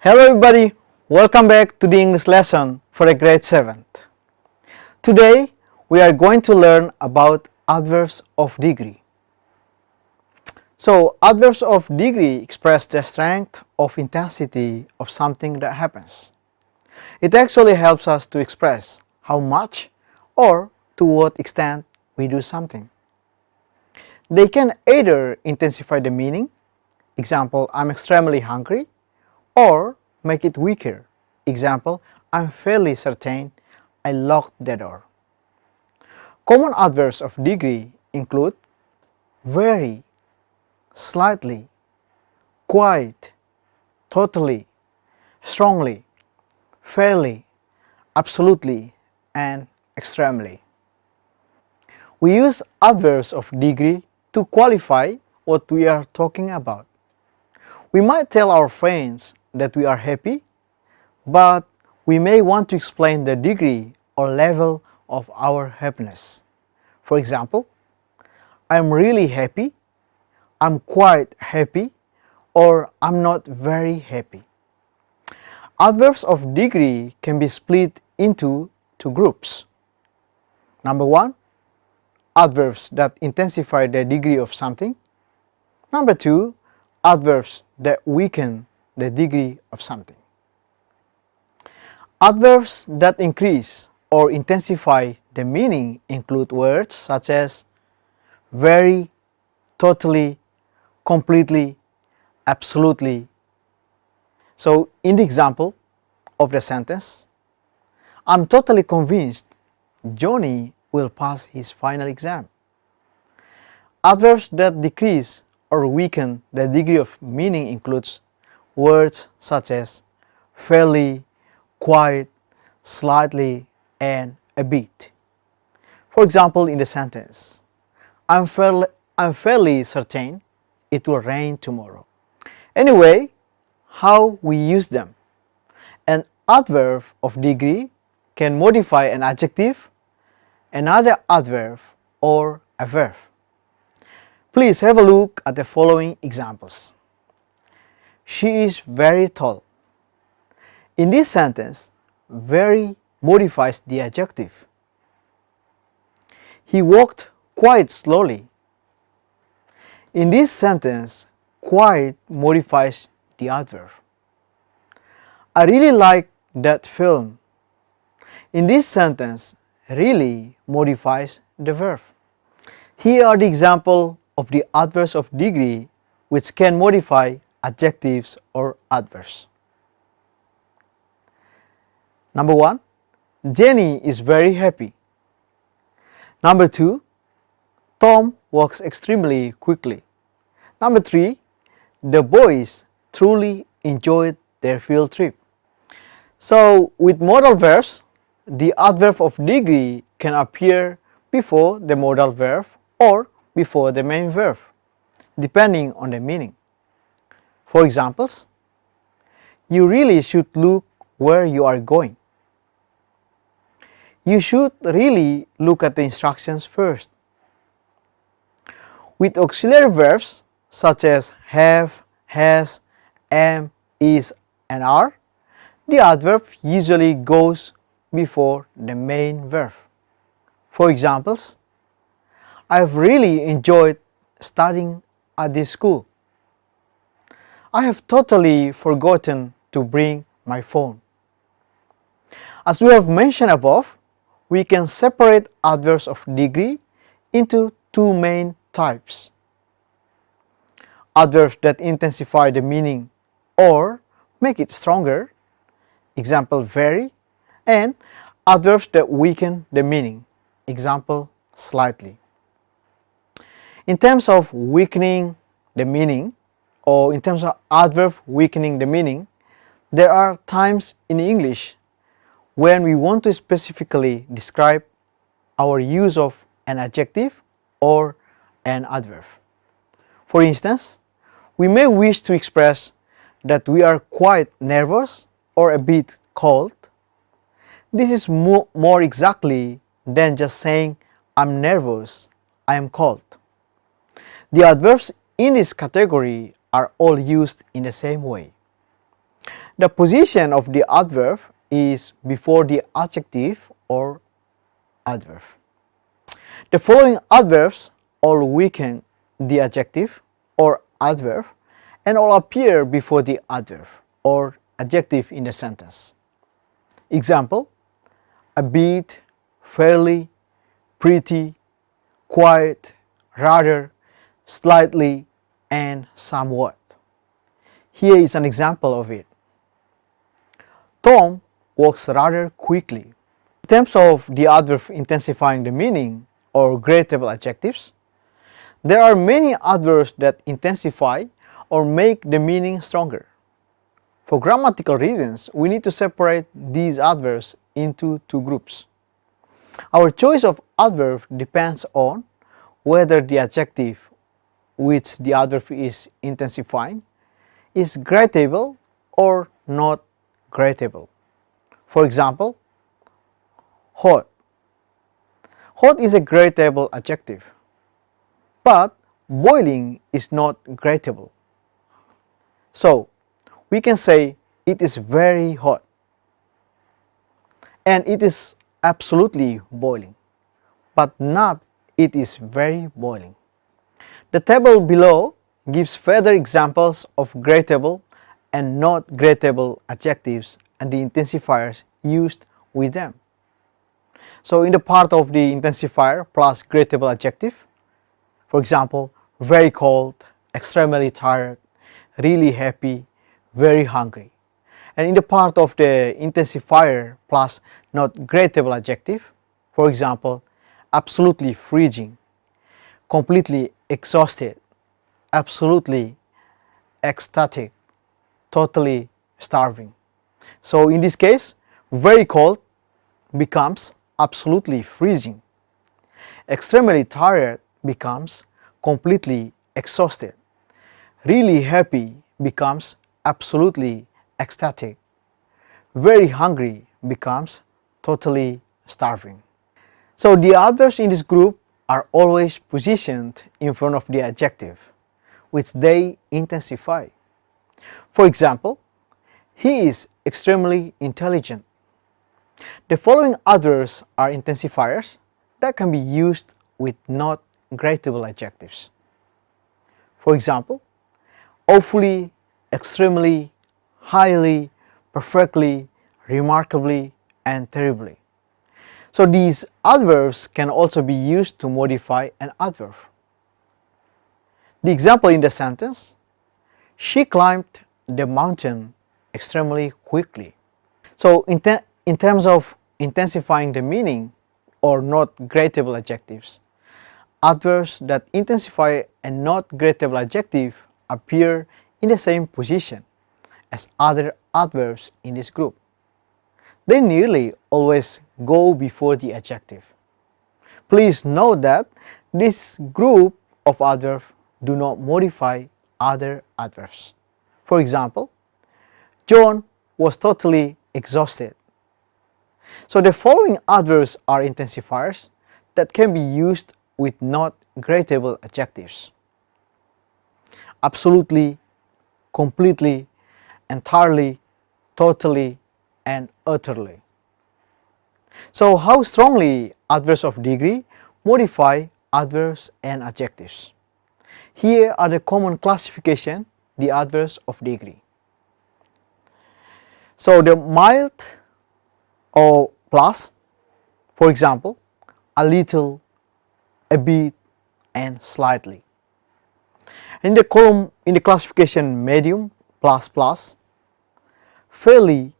Hello everybody, welcome back to the English lesson for the grade 7th. Today we are going to learn about adverbs of degree. So adverbs of degree express the strength of intensity of something that happens. It actually helps us to express how much or to what extent we do something. They can either intensify the meaning, example, I'm extremely hungry, or make it weaker. Example, I'm fairly certain I locked the door. Common adverbs of degree include very, slightly, quite, totally, strongly, fairly, absolutely, and extremely. We use adverbs of degree to qualify what we are talking about. We might tell our friends that we are happy, but we may want to explain the degree or level of our happiness. For example, I'm really happy, I'm quite happy, or I'm not very happy. Adverbs of degree can be split into two groups. Number one, adverbs that intensify the degree of something. Number two, adverbs that weaken the degree of something. Adverbs that increase or intensify the meaning include words such as very, totally, completely, absolutely. So in the example of the sentence, I'm totally convinced Johnny will pass his final exam. Adverbs that decrease or weaken the degree of meaning includes words such as fairly, quite, slightly, and a bit. For example, in the sentence, I'm fairly certain it will rain tomorrow. Anyway, how we use them. An adverb of degree can modify an adjective, another adverb, or a verb. Please have a look at the following examples. She is very tall. In this sentence, very modifies the adjective. He walked quite slowly. In this sentence, quite modifies the adverb. I really like that film. In this sentence, really modifies the verb. Here are the examples of the adverbs of degree which can modify adjectives or adverbs. Number one, Jenny is very happy. Number two, Tom walks extremely quickly. Number three, the boys truly enjoyed their field trip. So with modal verbs, the adverb of degree can appear before the modal verb or before the main verb, depending on the meaning. For examples, you really should look where you are going. You should really look at the instructions first. With auxiliary verbs such as have, has, am, is, and are, the adverb usually goes before the main verb. For examples, I've really enjoyed studying at this school. I have totally forgotten to bring my phone. As we have mentioned above, we can separate adverbs of degree into two main types. Adverbs that intensify the meaning or make it stronger, example very, and adverbs that weaken the meaning, example slightly. In terms of weakening the meaning, or in terms of adverb weakening the meaning, there are times in English when we want to specifically describe our use of an adjective or an adverb. For instance, we may wish to express that we are quite nervous or a bit cold. This is more exactly than just saying I'm nervous, I am cold. The adverbs in this category are all used in the same way. The position of the adverb is before the adjective or adverb. The following adverbs all weaken the adjective or adverb and all appear before the adverb or adjective in the sentence. Example: a bit, fairly, pretty, quiet, rather, slightly, and somewhat. Here is an example of it. Tom walks rather quickly. In terms of the adverb intensifying the meaning or gradable adjectives, there are many adverbs that intensify or make the meaning stronger. For grammatical reasons, we need to separate these adverbs into two groups. Our choice of adverb depends on whether the adjective which the adverb is intensifying is gradable or not gradable. For example, hot. Hot is a gradable adjective, but boiling is not gradable. So, we can say it is very hot and it is absolutely boiling, but not it is very boiling. The table below gives further examples of gradable and not gradable adjectives and the intensifiers used with them. So in the part of the intensifier plus gradable adjective, for example, very cold, extremely tired, really happy, very hungry. And in the part of the intensifier plus not gradable adjective, for example, absolutely freezing, completely exhausted, absolutely ecstatic, totally starving. So in this case, very cold becomes absolutely freezing. Extremely tired becomes completely exhausted. Really happy becomes absolutely ecstatic. Very hungry becomes totally starving. So the adverbs in this group are always positioned in front of the adjective, which they intensify. For example, he is extremely intelligent. The following adverbs are intensifiers that can be used with not gradable adjectives. For example, awfully, extremely, highly, perfectly, remarkably, and terribly. So these adverbs can also be used to modify an adverb. The example in the sentence, she climbed the mountain extremely quickly. So in terms of intensifying the meaning or not gradable adjectives, adverbs that intensify a not gradable adjective appear in the same position as other adverbs in this group. They nearly always go before the adjective. Please note that this group of adverbs do not modify other adverbs. For example, John was totally exhausted. So the following adverbs are intensifiers that can be used with not gradable adjectives. Absolutely, completely, entirely, totally, and utterly. So how strongly adverbs of degree modify adverbs and adjectives? Here are the common classification, the adverbs of degree. So the mild or plus, for example, a little, a bit, and slightly. In the column, in the classification medium, plus plus, fairly,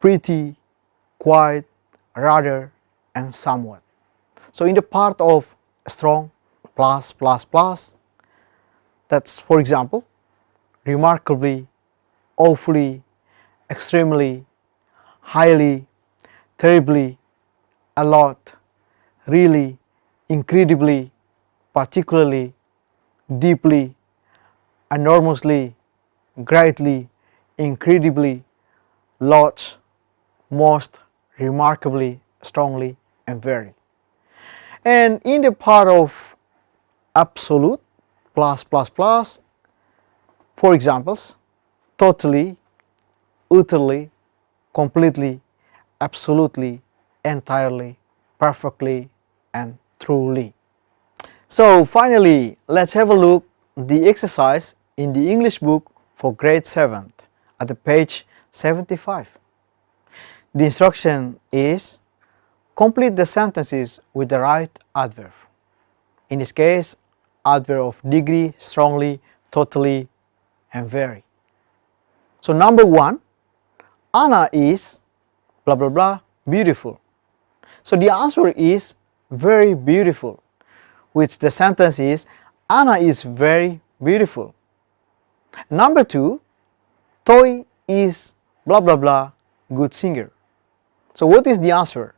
pretty, quite, rather, and somewhat. So in the part of strong, plus, plus, plus, that's, for example, remarkably, awfully, extremely, highly, terribly, a lot, really, incredibly, particularly, deeply, enormously, greatly, incredibly, lots, most, remarkably, strongly, and very. And in the part of absolute, plus, plus, plus, for examples, totally, utterly, completely, absolutely, entirely, perfectly, and truly. So finally, let's have a look the exercise in the English book for grade 7th at the page 75. The instruction is complete the sentences with the right adverb. In this case, adverb of degree, strongly, totally, and very. So number 1, Anna is blah blah blah beautiful. So the answer is very beautiful, which the sentence is Anna is very beautiful. Number 2, Toy is blah blah blah good singer. So what is the answer?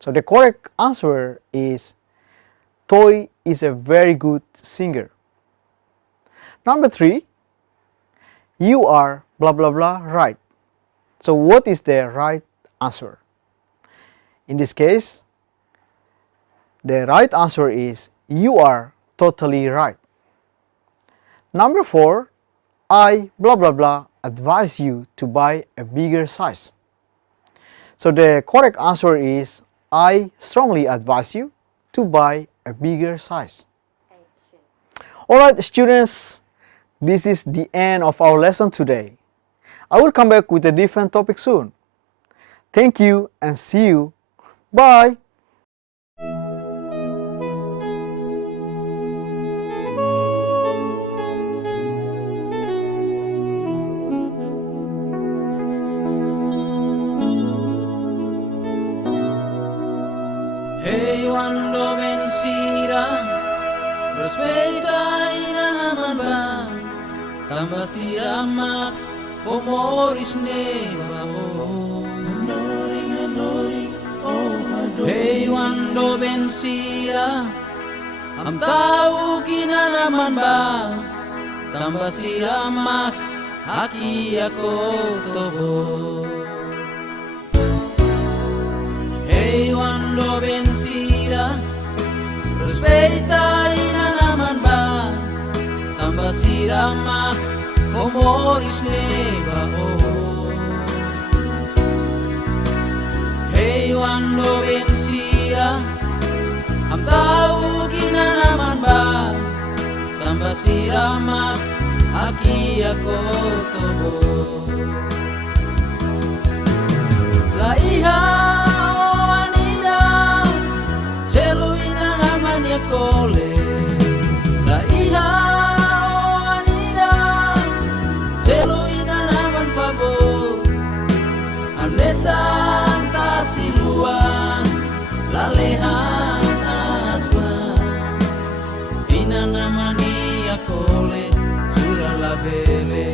So the correct answer is Toy is a very good singer. Number 3, you are blah blah blah right. So what is the right answer? In this case, the right answer is you are totally right. Number 4, I blah blah blah advise you to buy a bigger size. So the correct answer is I strongly advise you to buy a bigger size. Alright students, this is the end of our lesson today. I will come back with a different topic soon. Thank you and see you. Bye! Hey wando bensira, respeita ina naman ba? Tambah siramak, pomoris neba Hey wando bensira, am tahu kina naman ba? Tambah siramak, haki ako tobo Hey wando bensira, respeita ina naman ba? Tambah siramak, pomoris neba Hey wando bensira, am tahu kina naman ba? Tambah siramak, haki ako tobo Laiha Kole la iha o anida selo ina naman favor ane santa siluan lalehan aswa ina naman ia kole sura la bele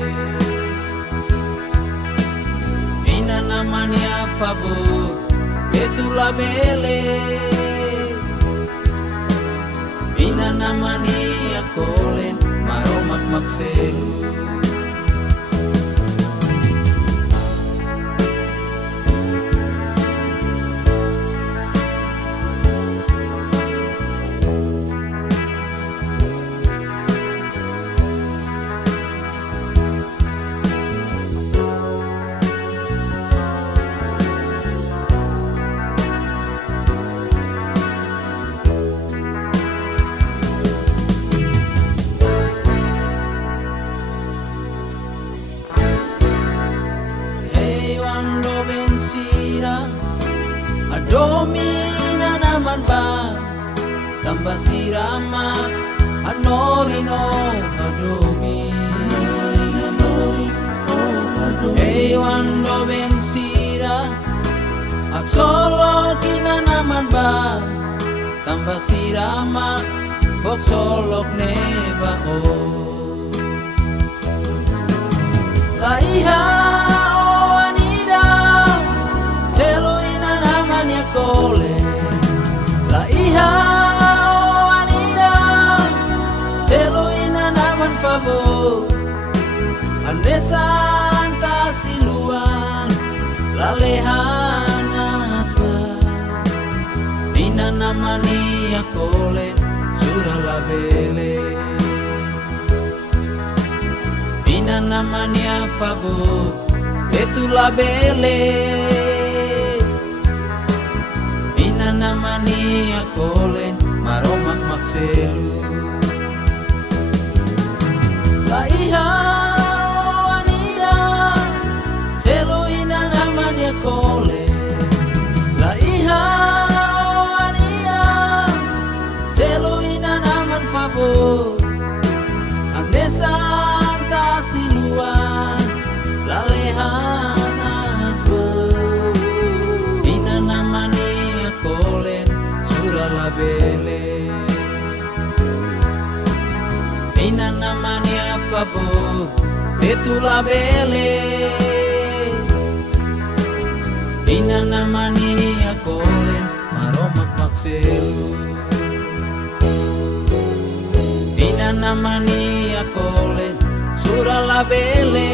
ina naman ia favor etu la bele Ina naman iya kolen maromak magselu Domina naman ba tambah sirama anorino adomi Hey wando bensira ak solo kina naman ba tambah sirama kok solok neba o Laiha Kole la iha o anida selo ina naman favor ane santa siluan lalehan asba ina naman ia kole sura la bele ina naman ia favor Tetula bele Ina namani akolen maromak makselu La iha anida Selo ina namani akolen La iha anida Selo ina naman favor Andesa anta siluan Lalehan aswa Ina namani akolen suralabele Ina namani a favor Tetula bele Ina namani akolen maromak makselu Ina namani akolen suralabele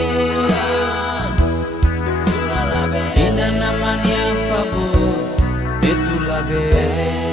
Ina namani a favor Tetula bele